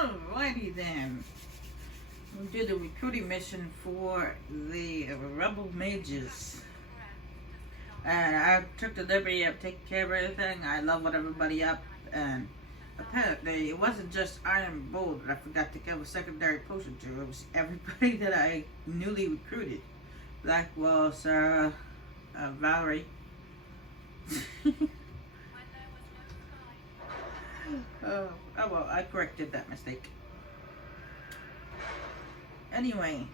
Alrighty then. We'll do the recruiting mission for the rebel mages. And I took the liberty of taking care of everything. I leveled everybody up, and apparently it wasn't just Iron Bull that I forgot to give a secondary potion to. It was everybody that I newly recruited. Blackwell, Sarah, Valerie. Oh well, I corrected that mistake. Anyway,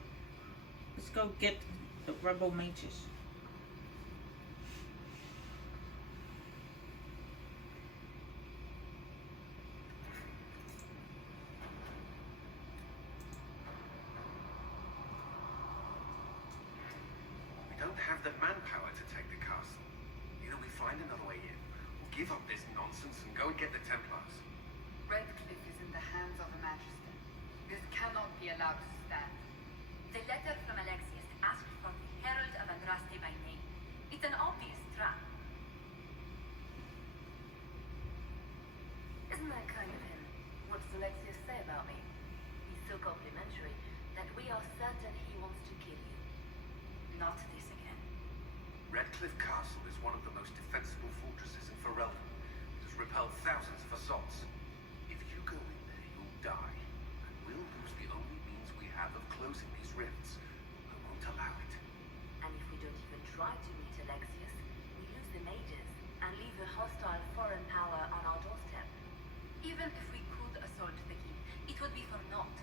let's go get the rebel mages. We don't have the manpower to take the castle. Either we find another way in, or give up this nonsense and go and get the Templars. Redcliffe is in the hands of a Magister. This cannot be allowed to stand. The letter from Alexius asked for the Herald of Andraste by name. It's an obvious trap. Isn't that kind of him? What does Alexius say about me? He's so complimentary that we are certain he wants to kill you. Not this again. Redcliffe Castle is one of the most defensible fortresses in Ferelden. It has repelled thousands of assaults. If you go in there, you'll die. And we'll lose the only means we have of closing these rifts. I won't allow it. And if we don't even try to meet Alexius, we lose the mages and leave a hostile foreign power on our doorstep. Even if we could assault the king, it would be for naught.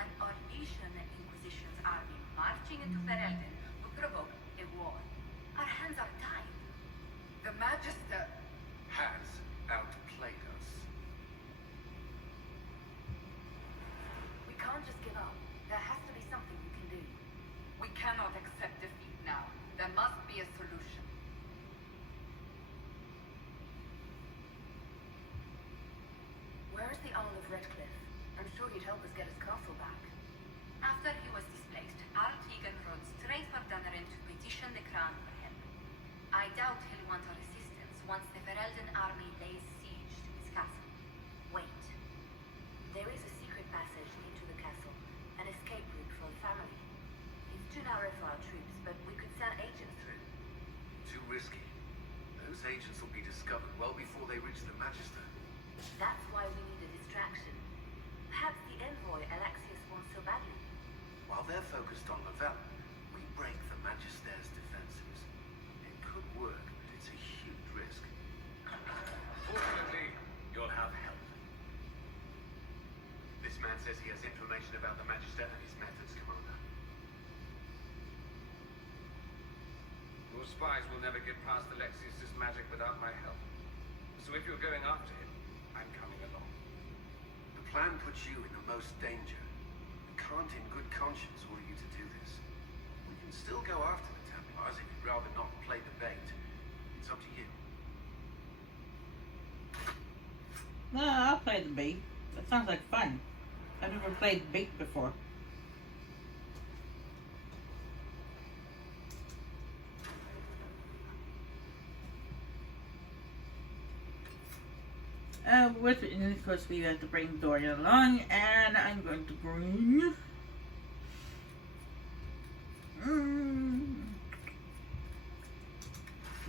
An Orlesian Inquisition's army marching into Ferelden would provoke a war. Our hands are tied. The Magister... Has outplayed us. We can't just give up. There has to be something we can do. We cannot accept defeat now. There must be a solution. Where is the Earl of Redcliffe? I'm sure he'd help us get his castle back. After he was displaced, Artigan rode straight for Dunnerin to petition the crown for help. I doubt he'll want our assistance once the Ferelden army lays siege to his castle. Wait. There is a secret passage into the castle, an escape route for the family. It's too narrow for our troops, but we could send agents through. Too risky. Those agents will be discovered well before they reach the Magister. That's why we need a distraction. Perhaps the envoy Alexius wants so badly. While they're focused on Lavelle, we break the Magister's defenses. It could work, but it's a huge risk. Fortunately, you'll have help. This man says he has information about the Magister and his methods, Commander. Your spies will never get past Alexius's magic without my help. So if you're going after him, I'm coming along. The plan puts you in the most danger. We can't in good conscience order you to do this. We can still go after the Templars if you'd rather not play the bait. It's up to you. No, I'll play the bait. That sounds like fun. I've never played bait before. And of course we have to bring Dorian along, and I'm going to bring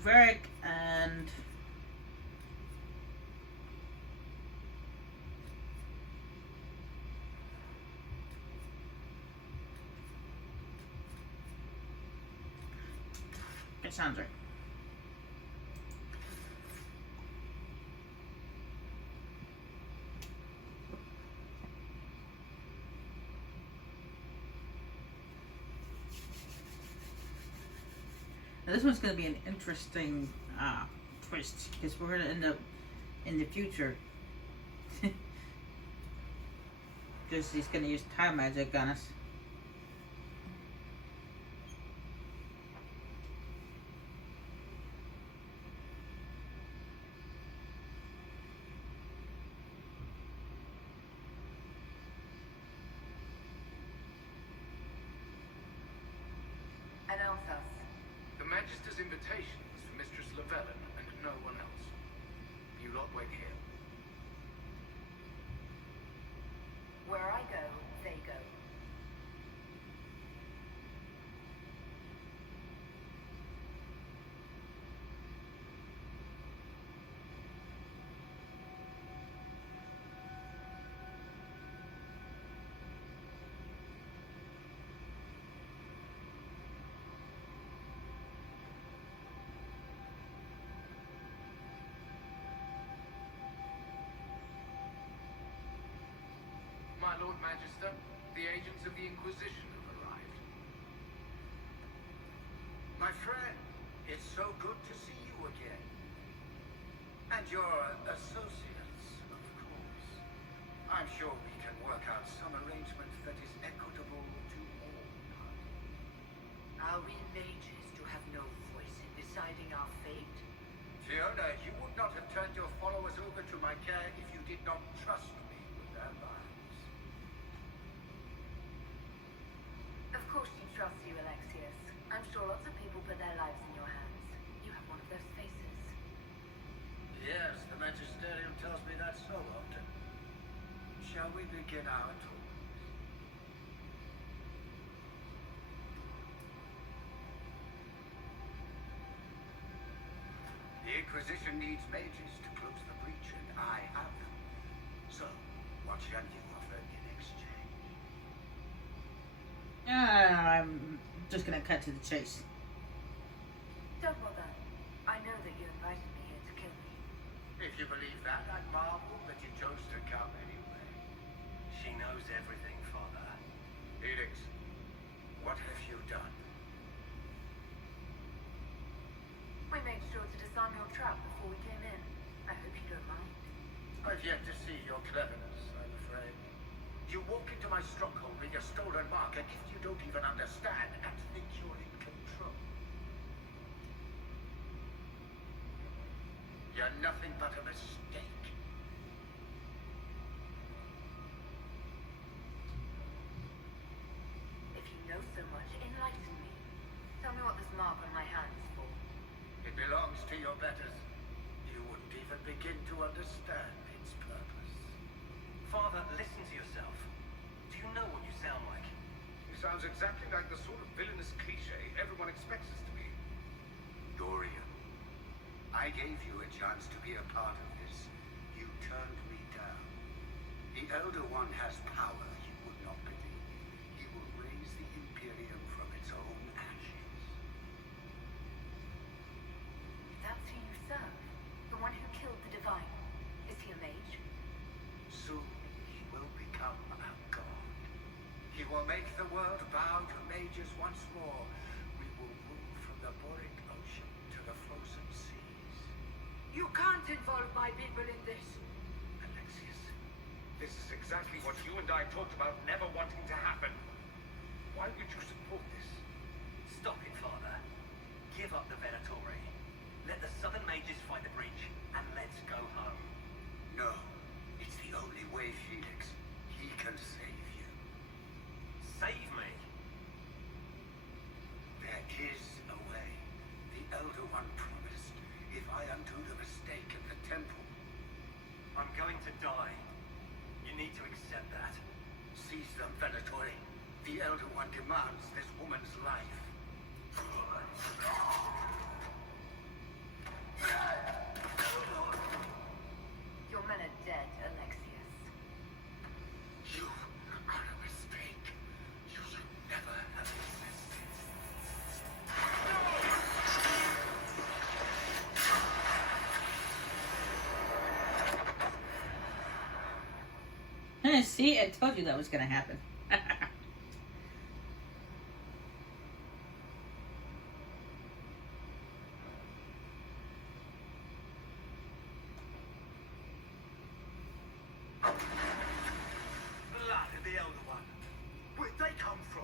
Varric and Cassandra. Now this one's going to be an interesting twist, because we're going to end up in the future. Because he's going to use time magic on us. Announce us. The Magister's invitation is for Mistress Lavellen and no one else. You lot wait here. Where I go, they go. My Lord Magister, the agents of the Inquisition have arrived. My friend, it's so good to see you again. And your associates, of course. I'm sure we can work out some arrangement that is equitable to all parties. Are we mages to have no voice in deciding our fate? Fiona, you would not have turned your followers over to my care if you did not trust me with their lives. Of course you trust you, Alexius. I'm sure lots of people put their lives in your hands. You have one of those faces. Yes, the Magisterium tells me that so often. Shall we begin our tour? The Inquisition needs mages to close the breach, and I have them. So, what shall you offer in exchange? I'm just gonna cut to the chase. Don't bother. I know that you invited me here to kill me. If you believe that, I marvel that you chose to come anyway. She knows everything, Father. Felix, what have you done? We made sure to disarm your trap before we came in. I hope you don't mind. I've yet to see your cleverness, I'm afraid. You walk into my stronghold with your stolen mark, and if you don't even understand and think you're in control. You're nothing but a mistake. If you know so much, enlighten me. Tell me what this mark on my hand is for. It belongs to your betters. You wouldn't even begin to understand its purpose. Father, listen to yourself. Do you know what you sound like? He sounds exactly like the sort of villainous cliche everyone expects us to be. Dorian, I gave you a chance to be a part of this. You turned me down. The Elder One has power you would not believe. He will raise the Imperium from its own ashes. That's who you serve. The one who killed the Divine. Is he a mage? Soon he will become our god. He will make the world bow to mages once more. We will rule from the Boric Ocean to the frozen seas. You can't involve my people in this. Alexius, this is exactly what you and I talked about never wanting to happen. Why would you support this? Stop it, Father. Give up the Venatori. Let the Southern Mages fight the breach, and let's go home. No, it's the only way, Felix. He can save you. Save me. There is a way. The Elder One promised. If I undo the mistake at the temple, I'm going to die. You need to accept that. seize them, Venatori. The Elder One demands this woman's life. Your men are dead, Alexius. You are a mistake. You should never have existed. See, I told you that was gonna happen. Blood of the Elder One. Where'd they come from?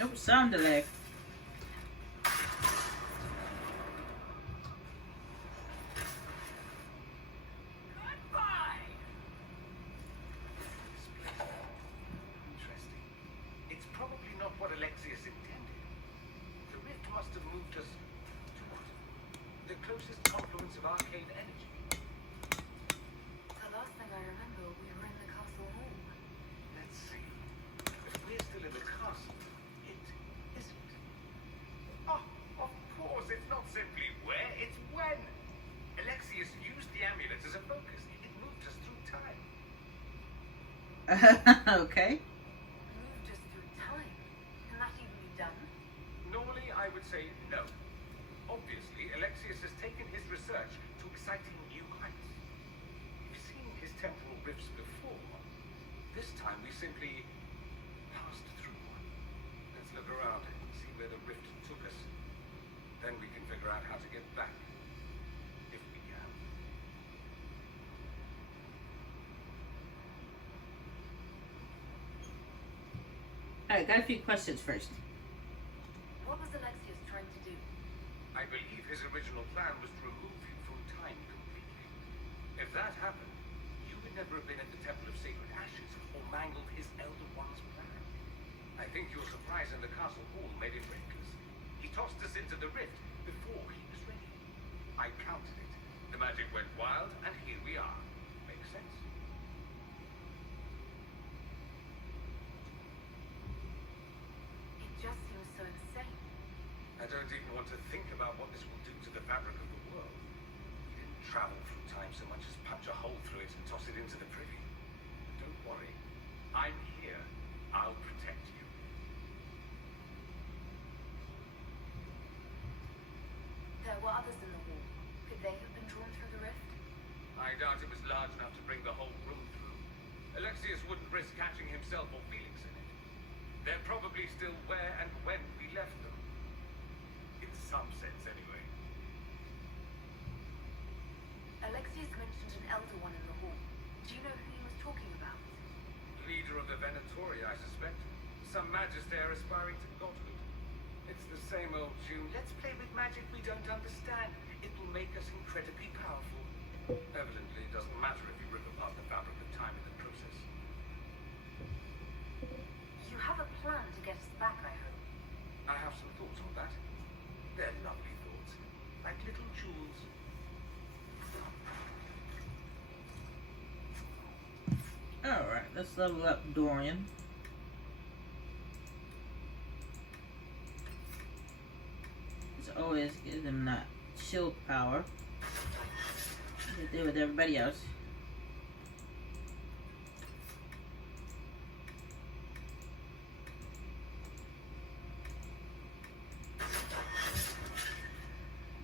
Nope, sound delay. closest confluence of arcane energy. The last thing I remember, we were in the castle hall. Let's see. If we're still in the castle, it isn't. Oh, of course, it's not simply where, it's when. Alexius used the amulet as a focus. It moved us through time. Okay. Moved us through time. Can that even be done? Normally, I would say no. Obviously, Alexius has taken his research to exciting new heights. We've seen his temporal rifts before. This time, we simply passed through one. Let's look around and see where the rift took us. Then we can figure out how to get back. If we can. Alright, got a few questions first. What was Alexius trying to do? I believe his original plan was to remove you from time completely. If that happened, you would never have been at the Temple of Sacred Ashes or mangled his Elder One's plan. I think your surprise in the castle hall made him reckless. He tossed us into the rift before he was ready. I counted it. The magic went wild, and here we are. Makes sense? It just seems so insane. I don't even want to think about what this will do to the fabric of the world. We didn't travel through time so much as punch a hole through it and toss it into the privy. Don't worry. I'm here. I'll protect you. There were others in the hall. Could they have been drawn through the rift? I doubt it was large enough to bring the whole room through. Alexius wouldn't risk catching himself or Felix in it. They're probably still where and when we left them. In some sense, anyway. Alexius mentioned an elder one in the hall. Do you know who he was talking about? Leader of the Venatori, I suspect. Some magister aspiring to godhood. It's the same old tune. Let's play with magic we don't understand. It will make us incredibly powerful. Evidently, it doesn't matter if you rip apart the fabric of time in the process. You have a plan to get us back, I hope. I have some thoughts on that. They're lovely thoughts. Like little jewels. Alright, let's level up Dorian. Let's always give him that shield power. Like they do with everybody else.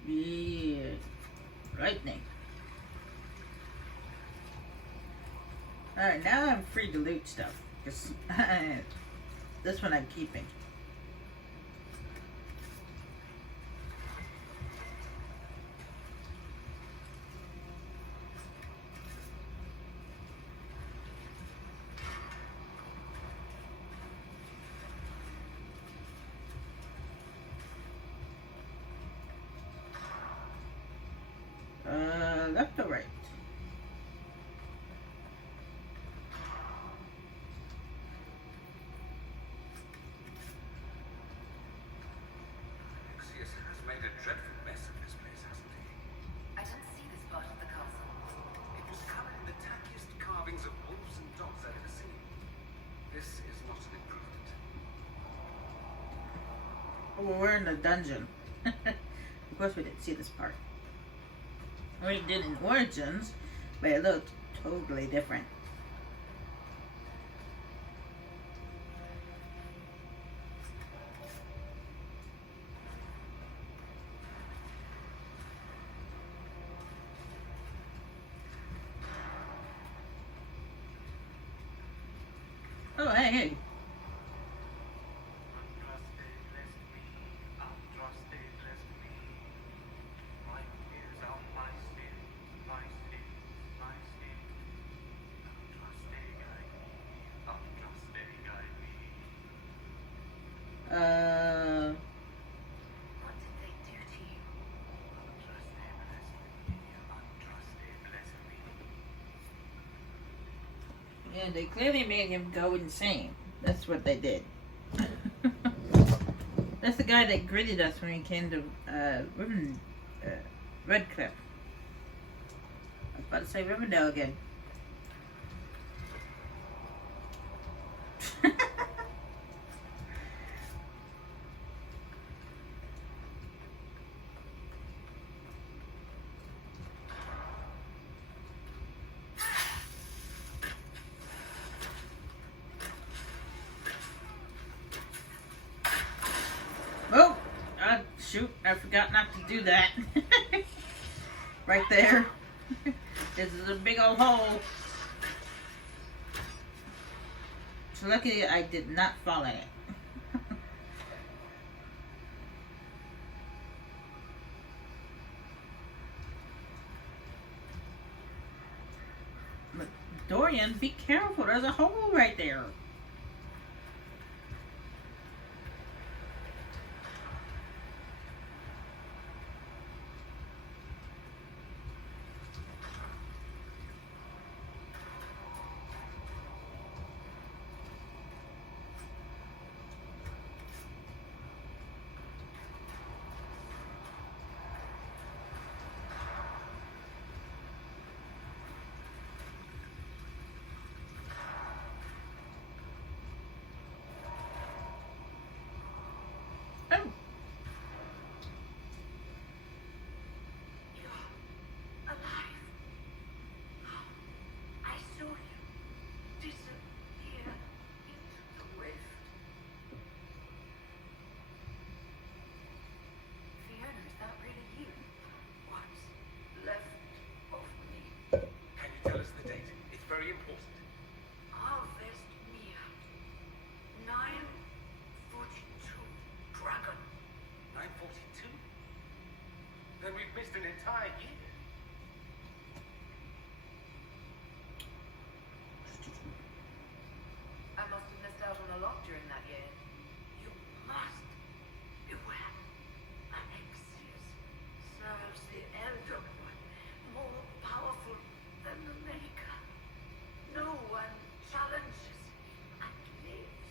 Yeah. Lightning. Alright, now I'm free to loot stuff. Because this one I'm keeping. Left or right? Alexius has made a dreadful mess of this place, hasn't he? I didn't see this part of the castle. It was covered in the tackiest carvings of wolves and dogs I've ever seen. This is not an improvement. Oh, well, we're in the dungeon. Of course we didn't see this part. We did in Origins, but it looked totally different. Oh, hey, hey. What did they do to you? Yeah, they clearly made him go insane. That's what they did. That's the guy that greeted us when we came to Redcliffe. I was about to say Rivendell again. Oh, shoot, I forgot not to do that. Right there. This is a big old hole. So luckily I did not fall in it. But Dorian, be careful. There's a hole right there. Oh. Alive. I saw you disappear into the rift. Fiona, is that really you? What's left of me? Can you tell us the date? It's very important. Harvest Mia. 942. Dragon. 942? Then we've missed an entire year. I must have missed out on a lot during that year. You must beware. Alexius serves the Elder One, more powerful than the Maker. No one challenges and lives.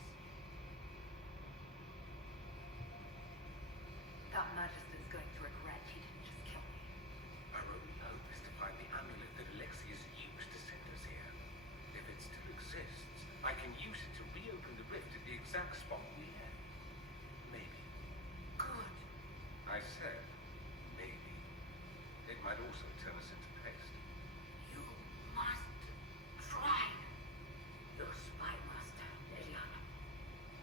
That Magister's going to regret he didn't just kill me. Our only hope is to find the amulet that Alexius used to send us here. If it still exists, I can use it to reopen the rift at the exact spot we had. Maybe. Good. I said, maybe. It might also turn us into paste. You must try. Your spy master, Liliana.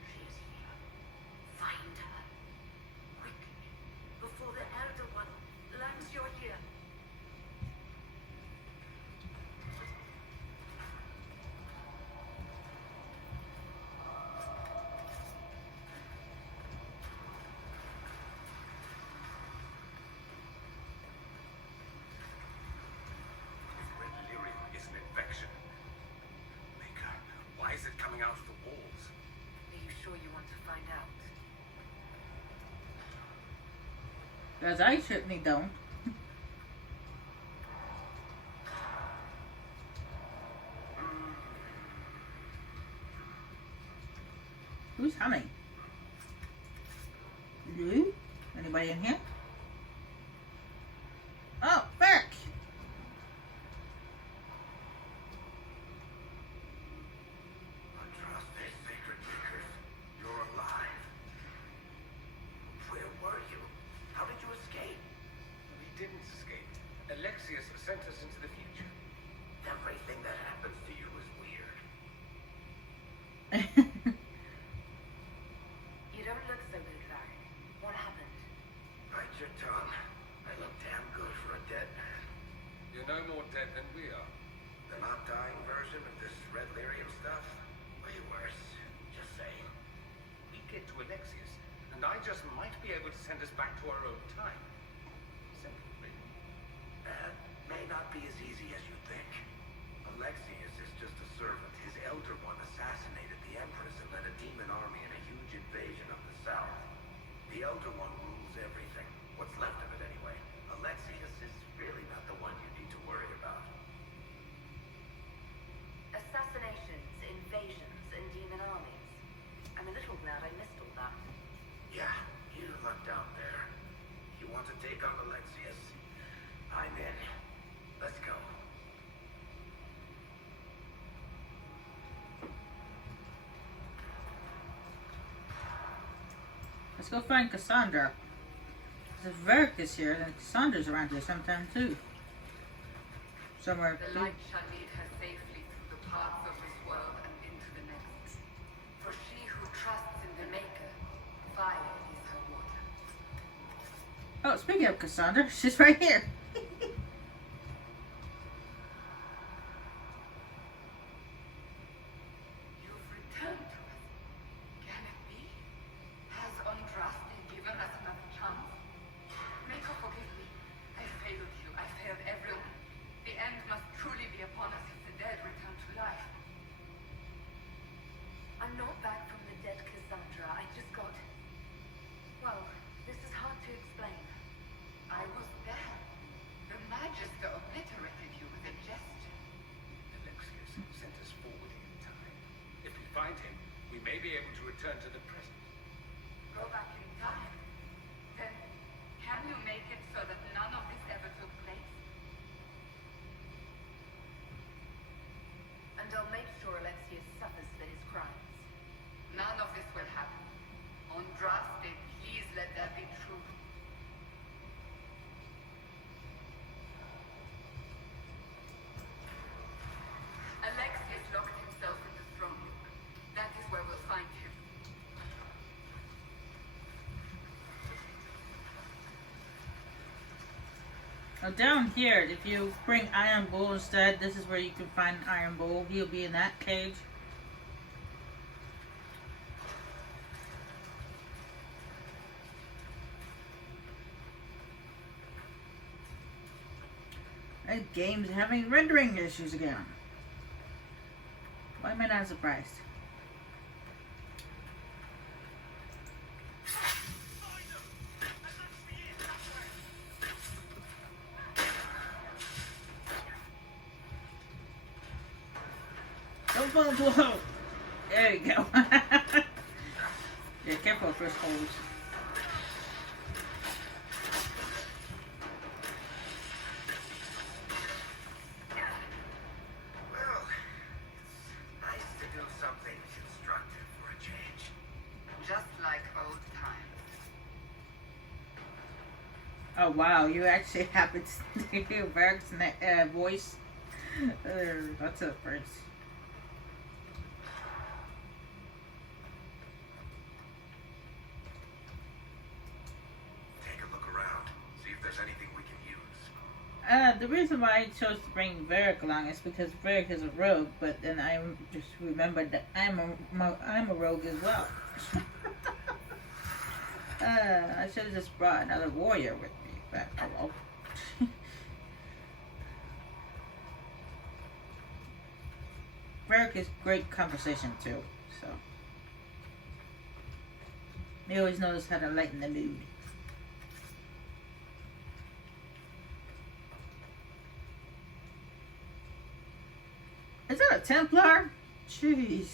She is here. Find her. Quickly. Before the Elder One learns you're here. If red lyrium is an infection. Maker, why is it coming out of the walls? Are you sure you want to find out? Because I certainly don't. Who's humming? You? Anybody in here? Oh, Berk! Atrocious sacred makers, you're alive. Where were you? How did you escape? We didn't escape. Alexius sent us into the future. Everything that happens to you is weird. You don't look so good, Varric. What happened? Bite your tongue. I look damn good for a dead man. You're no more dead than we are. The not dying version of this red lyrium stuff? Way worse. Just saying. We get to Alexius, and I just might be able to send us back to our own time. Simple, really. That may not be as easy as you think. Alexius is just a servant. His Elder One assassinated the Empress and led a demon army in a huge invasion of the South. The Elder One rules everything. What's left of it anyway. Alexius is really not the one you need to worry about. Assassinations, invasions, and demon armies. I'm a little glad I missed all that. Yeah, you lucked out there. You want to Let's go find Cassandra. Because if Varric is here, then Cassandra's around here sometime too. Somewhere. The light shall lead her safely through the paths of this world and into the next. For she who trusts in the Maker, fire is her water. Oh, speaking of Cassandra, she's right here. You've returned to us. Can it be? Has Andraste given us another chance? Maker, forgive me. I failed you. I failed everyone. The end must truly be upon us if the dead return to life. I'm not back from the dead, Cassandra. I just got... Well, this is hard to explain. I was there. The Magister obliterated you with a gesture. Alexius sent us forward in time. If we find him, we may be able to return to the present. Go back in time. Then, can you make it so that none of this ever took place? And I'll make sure Alexius suffers for his crimes. None of this will happen. Andraste, please let that be true. Alexius locked himself in the throne room. That is where we'll find him. Now down here, if you bring Iron Bull instead, this is where you can find Iron Bull. He'll be in that cage. That game's having rendering issues again. Why am I not surprised? Don't fall into a hole. There you go. Yeah, careful of first holes. Well, it's nice to do something constructive for a change. Just like old times. Oh wow, you actually happened to hear Varric's voice. That's a first. Take a look around. See if there's anything we can use. The reason why I chose to bring Varric along is because Varric is a rogue, but then I just remembered that I'm a rogue as well. I should have just brought another warrior with me, but oh well. Varric is great conversation too, so he always knows how to lighten the mood. Is that a Templar? Jeez.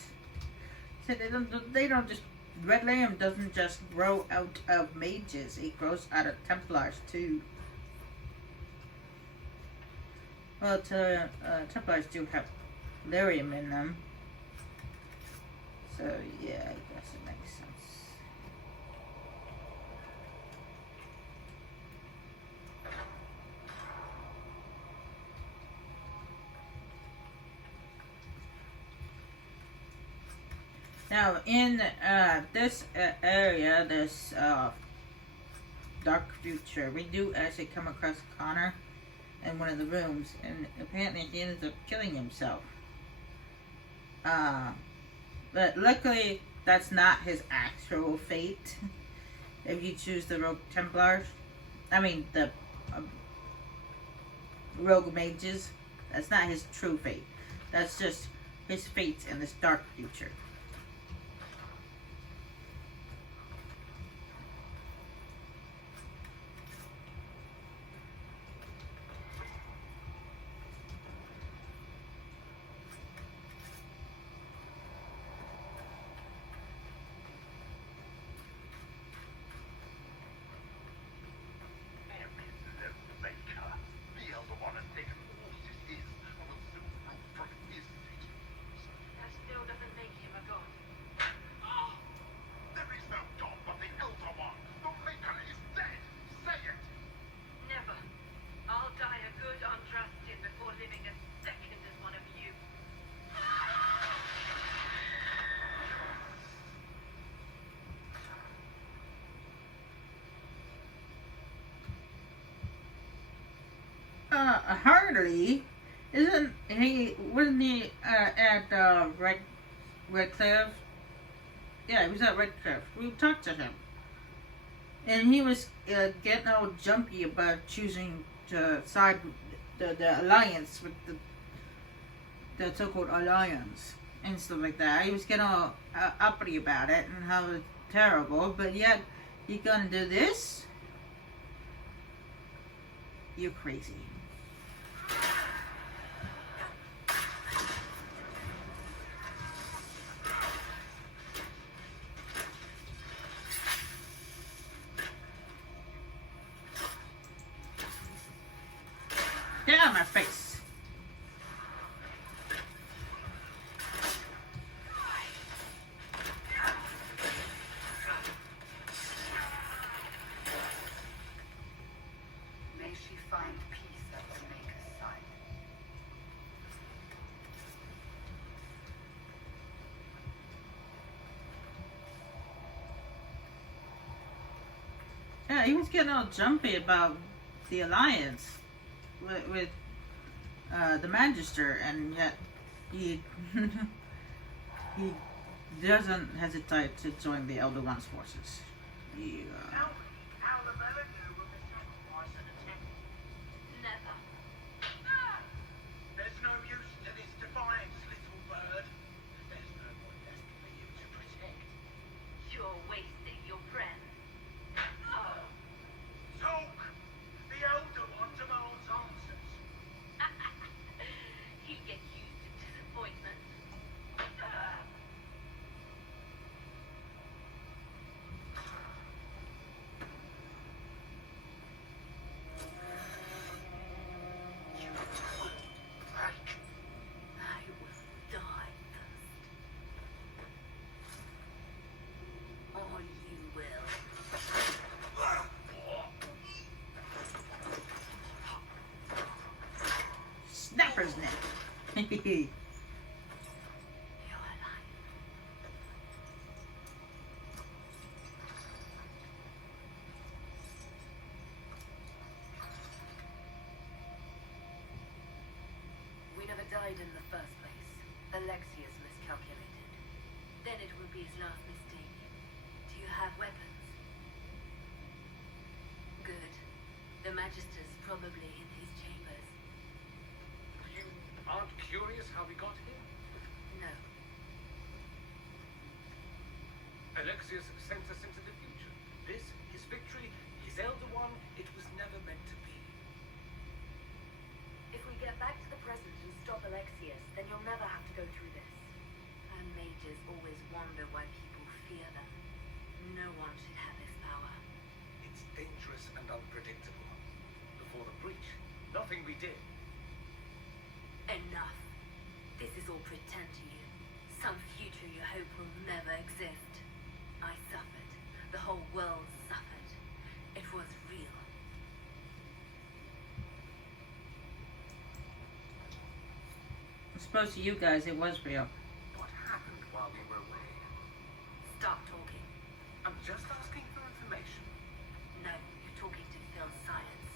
So they don't just... Red Lamb doesn't just grow out of mages. It grows out of Templars too. Well, Templars do have lyrium in them. So yeah, I guess it makes sense. Now, in this area, this dark future, we do actually come across Connor in one of the rooms, and apparently he ends up killing himself. But luckily, that's not his actual fate. If you choose the Rogue Templars, I mean the Rogue Mages, that's not his true fate. That's just his fate in this dark future. That still doesn't make him a Harley, wasn't he at Red Cliff? Yeah, he was at Red Cliff. We talked to him. And he was getting all jumpy about choosing to side with the alliance, with the so-called alliance and stuff like that. He was getting all uppity about it and how it's terrible, but yet you gonna do this? You're crazy. Get out of my face. May she find peace at the Maker's side. Yeah, he was getting all jumpy about the alliance with the Magister, and yet he he doesn't hesitate to join the Elder One's forces. He, Never. There's no use to this defiance, little bird. There's no one left for you to protect. You're wasting your friend. Talk! The Elder One demands answers. He'll get used to disappointment. I will die first. Or you will. Snapper's neck. You're alive. We never died in the first place. Alexius miscalculated. Then it will be his last mistake. Do you have weapons? Good. The Magister's probably in his chambers. You aren't curious how we got here? No. Alexius sent us into the future. This, his victory, his Elder One, it was never meant to be. If we get back to the present and stop Alexius, then you'll never have to go through this. And mages always wonder why people fear them. No one should have this power. It's dangerous and unpredictable. Before the breach, nothing we did. Enough. This is all pretend to you. Some future you hope will never exist. I suffered. The whole world suffered. It was real. I suppose to you guys it was real. What happened while we were away? Stop talking. I'm just asking for information. No, you're talking to fill silence.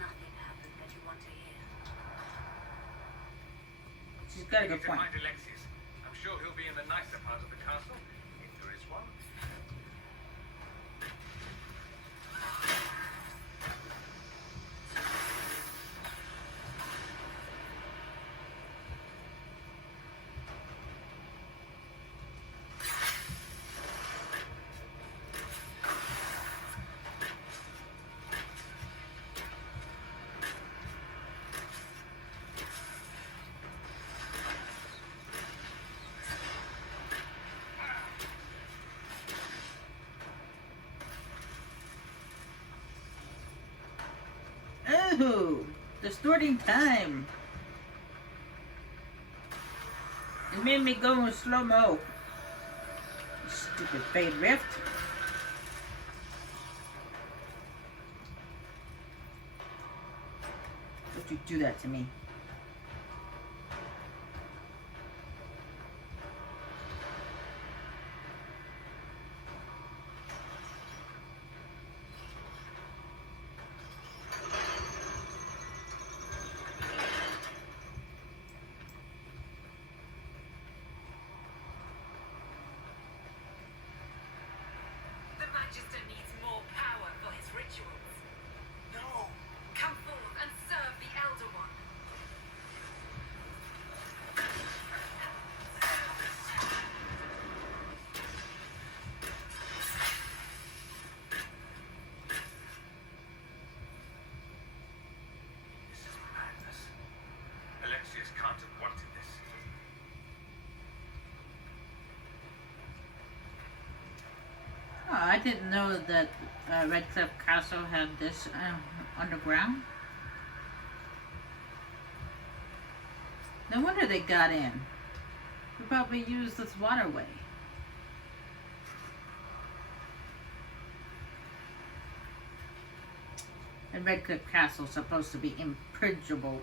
Nothing happened that you want to hear. She's got a good Need to point. find Alexius. I'm sure he'll be in the nicer part of the castle, if there is one. Ooh, distorting time. It made me go in slow-mo. Stupid fade rift. Don't you do that to me. Magister needs more power for his rituals. No! Come forth and serve the Elder One. This is madness. Alexius can't have wanted this. Oh, I didn't know that Redcliffe Castle had this underground. No wonder they got in. They probably used this waterway. And Redcliffe Castle is supposed to be impregnable